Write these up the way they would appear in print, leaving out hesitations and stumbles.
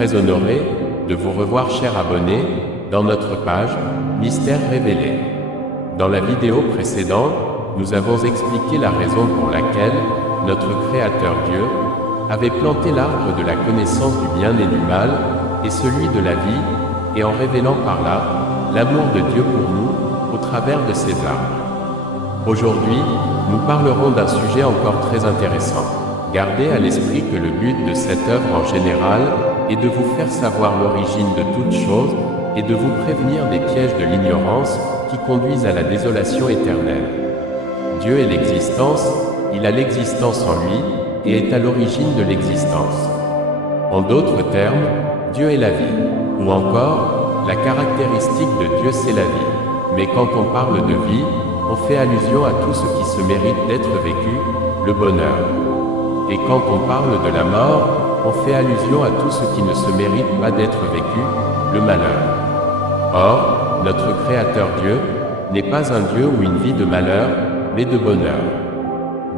très honoré de vous revoir, chers abonnés, dans notre page Mystère révélé. Dans la vidéo précédente, nous avons expliqué la raison pour laquelle notre Créateur Dieu avait planté l'arbre de la connaissance du bien et du mal, et celui de la vie, et en révélant par là l'amour de Dieu pour nous, au travers de ces arbres. Aujourd'hui, nous parlerons d'un sujet encore très intéressant. Gardez à l'esprit que le but de cette œuvre en général est de vous faire savoir l'origine de toutes choses et de vous prévenir des pièges de l'ignorance qui conduisent à la désolation éternelle. Dieu est l'existence, il a l'existence en lui et est à l'origine de l'existence. En d'autres termes, Dieu est la vie, ou encore, la caractéristique de Dieu c'est la vie. Mais quand on parle de vie, on fait allusion à tout ce qui se mérite d'être vécu, le bonheur. Et quand on parle de la mort, on fait allusion à tout ce qui ne se mérite pas d'être vécu, le malheur. Or, notre Créateur Dieu n'est pas un Dieu ou une vie de malheur, mais de bonheur.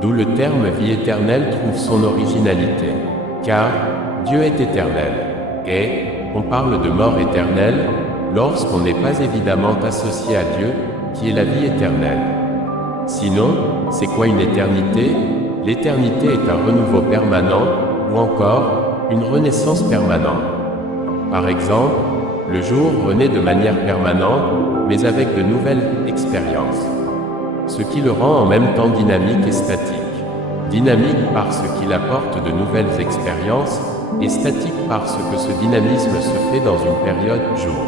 D'où le terme vie éternelle trouve son originalité. Car Dieu est éternel. Et on parle de mort éternelle lorsqu'on n'est pas évidemment associé à Dieu, qui est la vie éternelle. Sinon, c'est quoi une éternité? L'éternité est un renouveau permanent, ou encore, une renaissance permanente. Par exemple, le jour renaît de manière permanente, mais avec de nouvelles expériences. Ce qui le rend en même temps dynamique et statique. Dynamique parce qu'il apporte de nouvelles expériences, et statique parce que ce dynamisme se fait dans une période jour.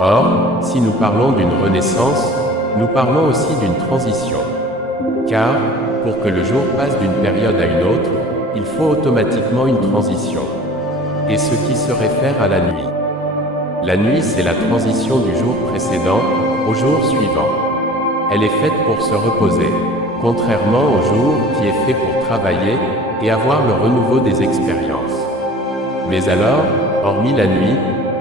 Or, si nous parlons d'une renaissance, nous parlons aussi d'une transition. Car, pour que le jour passe d'une période à une autre, il faut automatiquement une transition. Et ce qui se réfère à la nuit. La nuit, c'est la transition du jour précédent au jour suivant. Elle est faite pour se reposer, contrairement au jour qui est fait pour travailler et avoir le renouveau des expériences. Mais alors, hormis la nuit,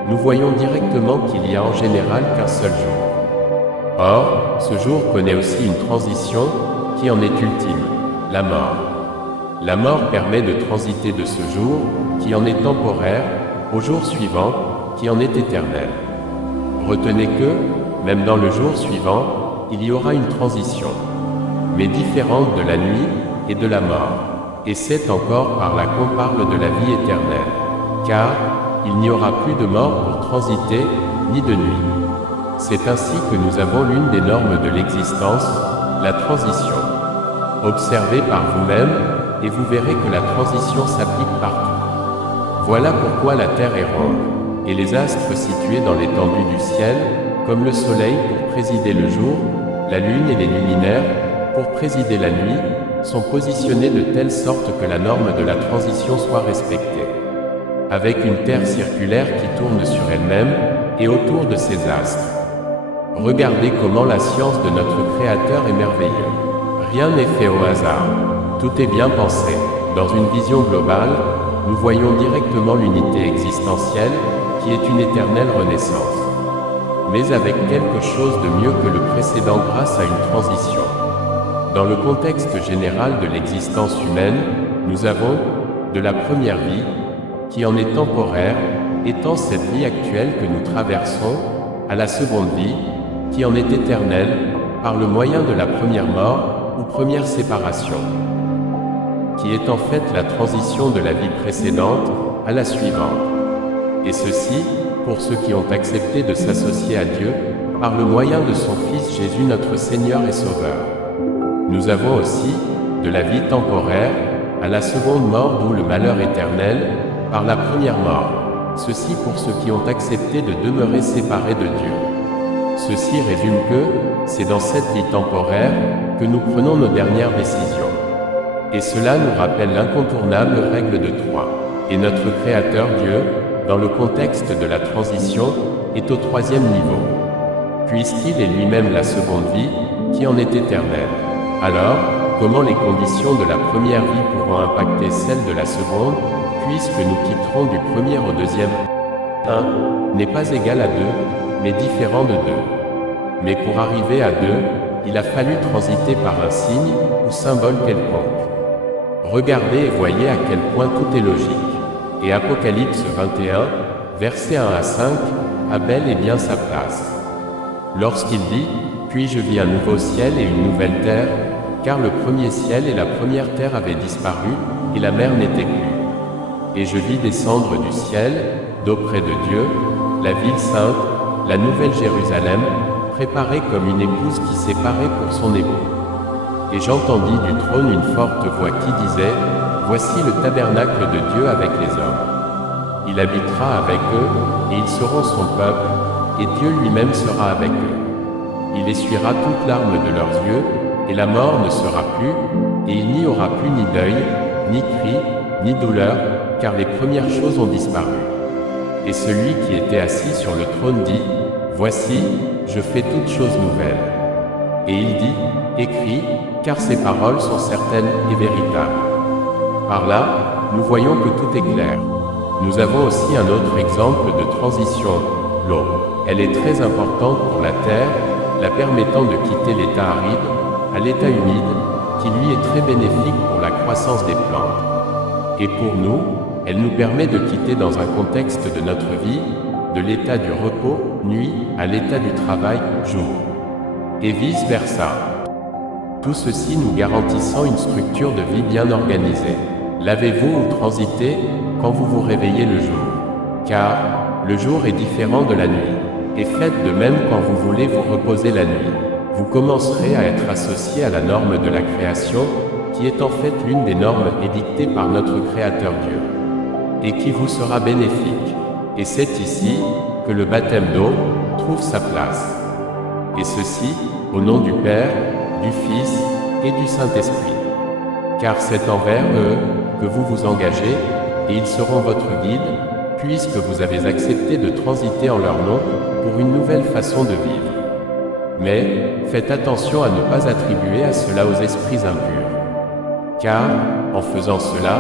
nous voyons directement qu'il n'y a en général qu'un seul jour. Or, ce jour connaît aussi une transition qui en est ultime, la mort. La mort permet de transiter de ce jour, qui en est temporaire, au jour suivant, qui en est éternel. Retenez que, même dans le jour suivant, il y aura une transition, mais différente de la nuit et de la mort. Et c'est encore par là qu'on parle de la vie éternelle. Car, il n'y aura plus de mort pour transiter, ni de nuit. C'est ainsi que nous avons l'une des normes de l'existence, la transition. Observez par vous-même, et vous verrez que la transition s'applique partout. Voilà pourquoi la Terre est ronde, et les astres situés dans l'étendue du ciel, comme le Soleil pour présider le jour, la Lune et les luminaires, pour présider la nuit, sont positionnés de telle sorte que la norme de la transition soit respectée. Avec une Terre circulaire qui tourne sur elle-même et autour de ses astres. Regardez comment la science de notre Créateur est merveilleuse. Rien n'est fait au hasard. Tout est bien pensé. Dans une vision globale, nous voyons directement l'unité existentielle qui est une éternelle renaissance. Mais avec quelque chose de mieux que le précédent grâce à une transition. Dans le contexte général de l'existence humaine, nous avons de la première vie, qui en est temporaire, étant cette vie actuelle que nous traversons, à la seconde vie, qui en est éternelle, par le moyen de la première mort ou première séparation, qui est en fait la transition de la vie précédente à la suivante. Et ceci, pour ceux qui ont accepté de s'associer à Dieu, par le moyen de son Fils Jésus notre Seigneur et Sauveur. Nous avons aussi, de la vie temporaire, à la seconde mort d'où le malheur éternel, par la première mort, ceci pour ceux qui ont accepté de demeurer séparés de Dieu. Ceci résume que, c'est dans cette vie temporaire, que nous prenons nos dernières décisions. Et cela nous rappelle l'incontournable règle de 3. Et notre Créateur Dieu, dans le contexte de la transition, est au 3e niveau. Puisqu'il est lui-même la seconde vie, qui en est éternelle. Alors, comment les conditions de la première vie pourront impacter celles de la seconde, puisque nous quitterons du premier au deuxième? 1 n'est pas égal à 2, mais différent de 2. Mais pour arriver à 2, il a fallu transiter par un signe ou symbole quelconque. Regardez et voyez à quel point tout est logique. Et Apocalypse 21, versets 1 à 5, a bel et bien sa place. Lorsqu'il dit « Puis je vis un nouveau ciel et une nouvelle terre, car le premier ciel et la première terre avaient disparu, et la mer n'était plus. Et je vis descendre du ciel, d'auprès de Dieu, la ville sainte, la nouvelle Jérusalem, préparée comme une épouse qui s'est parée pour son époux. Et j'entendis du trône une forte voix qui disait, Voici le tabernacle de Dieu avec les hommes. Il habitera avec eux, et ils seront son peuple, et Dieu lui-même sera avec eux. Il essuiera toute larme de leurs yeux, et la mort ne sera plus, et il n'y aura plus ni deuil, ni cri, ni douleur, car les premières choses ont disparu. Et celui qui était assis sur le trône dit, Voici, je fais toutes choses nouvelles. Et il dit, Écris, car ces paroles sont certaines et véritables. Par là, nous voyons que tout est clair. Nous avons aussi un autre exemple de transition, l'eau. Elle est très importante pour la terre, la permettant de quitter l'état aride à l'état humide, qui lui est très bénéfique pour la croissance des plantes. Et pour nous, elle nous permet de quitter dans un contexte de notre vie, de l'état du repos, nuit, à l'état du travail, jour. Et vice-versa. Tout ceci nous garantissant une structure de vie bien organisée. Lavez-vous ou transitez quand vous vous réveillez le jour. Car le jour est différent de la nuit. Et faites de même quand vous voulez vous reposer la nuit. Vous commencerez à être associé à la norme de la création, qui est en fait l'une des normes édictées par notre Créateur Dieu, et qui vous sera bénéfique. Et c'est ici que le baptême d'eau trouve sa place. Et ceci, au nom du Père, du Fils et du Saint-Esprit. Car c'est envers eux que vous vous engagez, et ils seront votre guide, puisque vous avez accepté de transiter en leur nom pour une nouvelle façon de vivre. Mais, faites attention à ne pas attribuer à cela aux esprits impurs. Car, en faisant cela,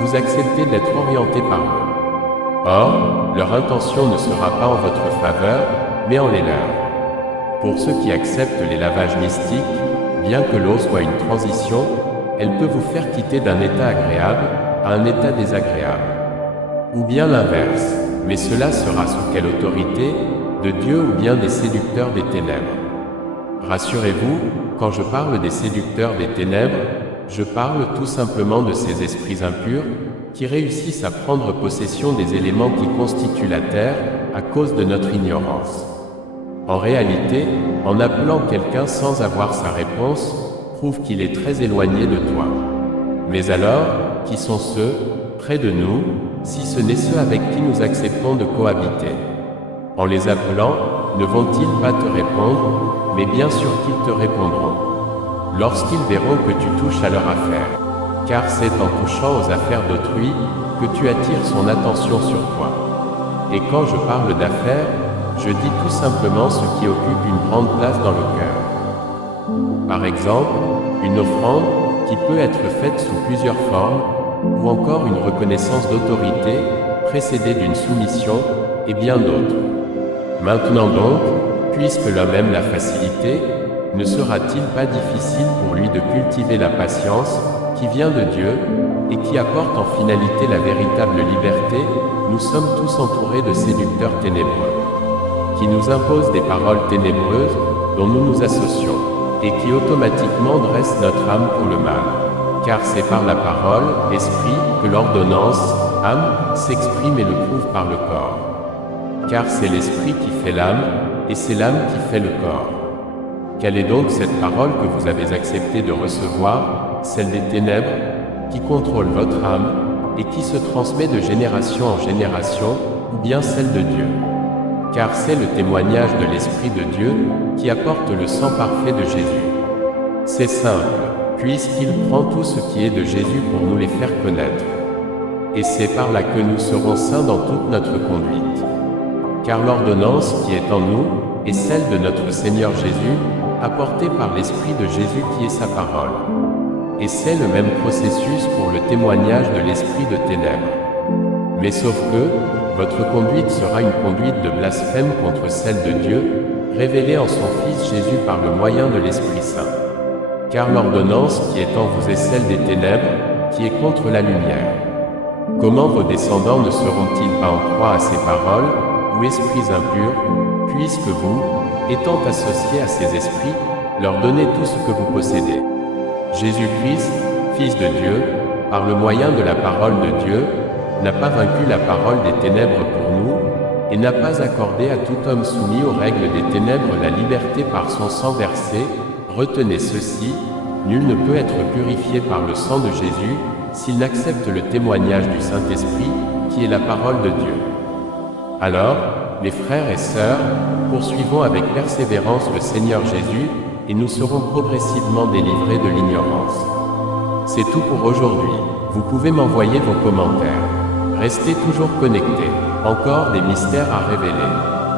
vous acceptez d'être orienté par eux. Or, leur intention ne sera pas en votre faveur, mais en les leurs. Pour ceux qui acceptent les lavages mystiques, bien que l'eau soit une transition, elle peut vous faire quitter d'un état agréable à un état désagréable. Ou bien l'inverse, mais cela sera sous quelle autorité, de Dieu ou bien des séducteurs des ténèbres. Rassurez-vous, quand je parle des séducteurs des ténèbres, je parle tout simplement de ces esprits impurs qui réussissent à prendre possession des éléments qui constituent la terre à cause de notre ignorance. En réalité, en appelant quelqu'un sans avoir sa réponse, prouve qu'il est très éloigné de toi. Mais alors, qui sont ceux, près de nous, si ce n'est ceux avec qui nous acceptons de cohabiter? En les appelant, ne vont-ils pas te répondre, mais bien sûr qu'ils te répondront. Lorsqu'ils verront que tu touches à leur affaire. Car c'est en touchant aux affaires d'autrui que tu attires son attention sur toi. Et quand je parle d'affaires, je dis tout simplement ce qui occupe une grande place dans le cœur. Par exemple, une offrande qui peut être faite sous plusieurs formes, ou encore une reconnaissance d'autorité, précédée d'une soumission, et bien d'autres. Maintenant donc, puisque l'homme aime la facilité, ne sera-t-il pas difficile pour lui de cultiver la patience, qui vient de Dieu, et qui apporte en finalité la véritable liberté? Nous sommes tous entourés de séducteurs ténébreux, qui nous imposent des paroles ténébreuses dont nous nous associons, et qui automatiquement dressent notre âme pour le mal. Car c'est par la parole, esprit, que l'ordonnance, âme, s'exprime et le prouve par le corps. Car c'est l'esprit qui fait l'âme, et c'est l'âme qui fait le corps. Quelle est donc cette parole que vous avez accepté de recevoir, celle des ténèbres, qui contrôle votre âme, et qui se transmet de génération en génération, ou bien celle de Dieu? Car c'est le témoignage de l'Esprit de Dieu qui apporte le sang parfait de Jésus. C'est simple, puisqu'il prend tout ce qui est de Jésus pour nous les faire connaître. Et c'est par là que nous serons saints dans toute notre conduite. Car l'ordonnance qui est en nous est celle de notre Seigneur Jésus, apportée par l'Esprit de Jésus qui est sa parole. Et c'est le même processus pour le témoignage de l'esprit de ténèbres. Mais sauf que, votre conduite sera une conduite de blasphème contre celle de Dieu, révélée en son Fils Jésus par le moyen de l'Esprit Saint. Car l'ordonnance qui est en vous est celle des ténèbres, qui est contre la lumière. Comment vos descendants ne seront-ils pas en proie à ces paroles, ou esprits impurs, puisque vous, étant associés à ces esprits, leur donnez tout ce que vous possédez? Jésus-Christ, Fils de Dieu, par le moyen de la parole de Dieu, n'a pas vaincu la parole des ténèbres pour nous, et n'a pas accordé à tout homme soumis aux règles des ténèbres la liberté par son sang versé. Retenez ceci, nul ne peut être purifié par le sang de Jésus, s'il n'accepte le témoignage du Saint-Esprit, qui est la parole de Dieu. Alors, mes frères et sœurs, poursuivons avec persévérance le Seigneur Jésus, et nous serons progressivement délivrés de l'ignorance. C'est tout pour aujourd'hui. Vous pouvez m'envoyer vos commentaires. Restez toujours connectés. Encore des mystères à révéler.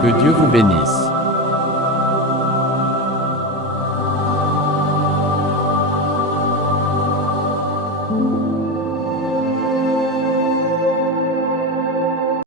Que Dieu vous bénisse.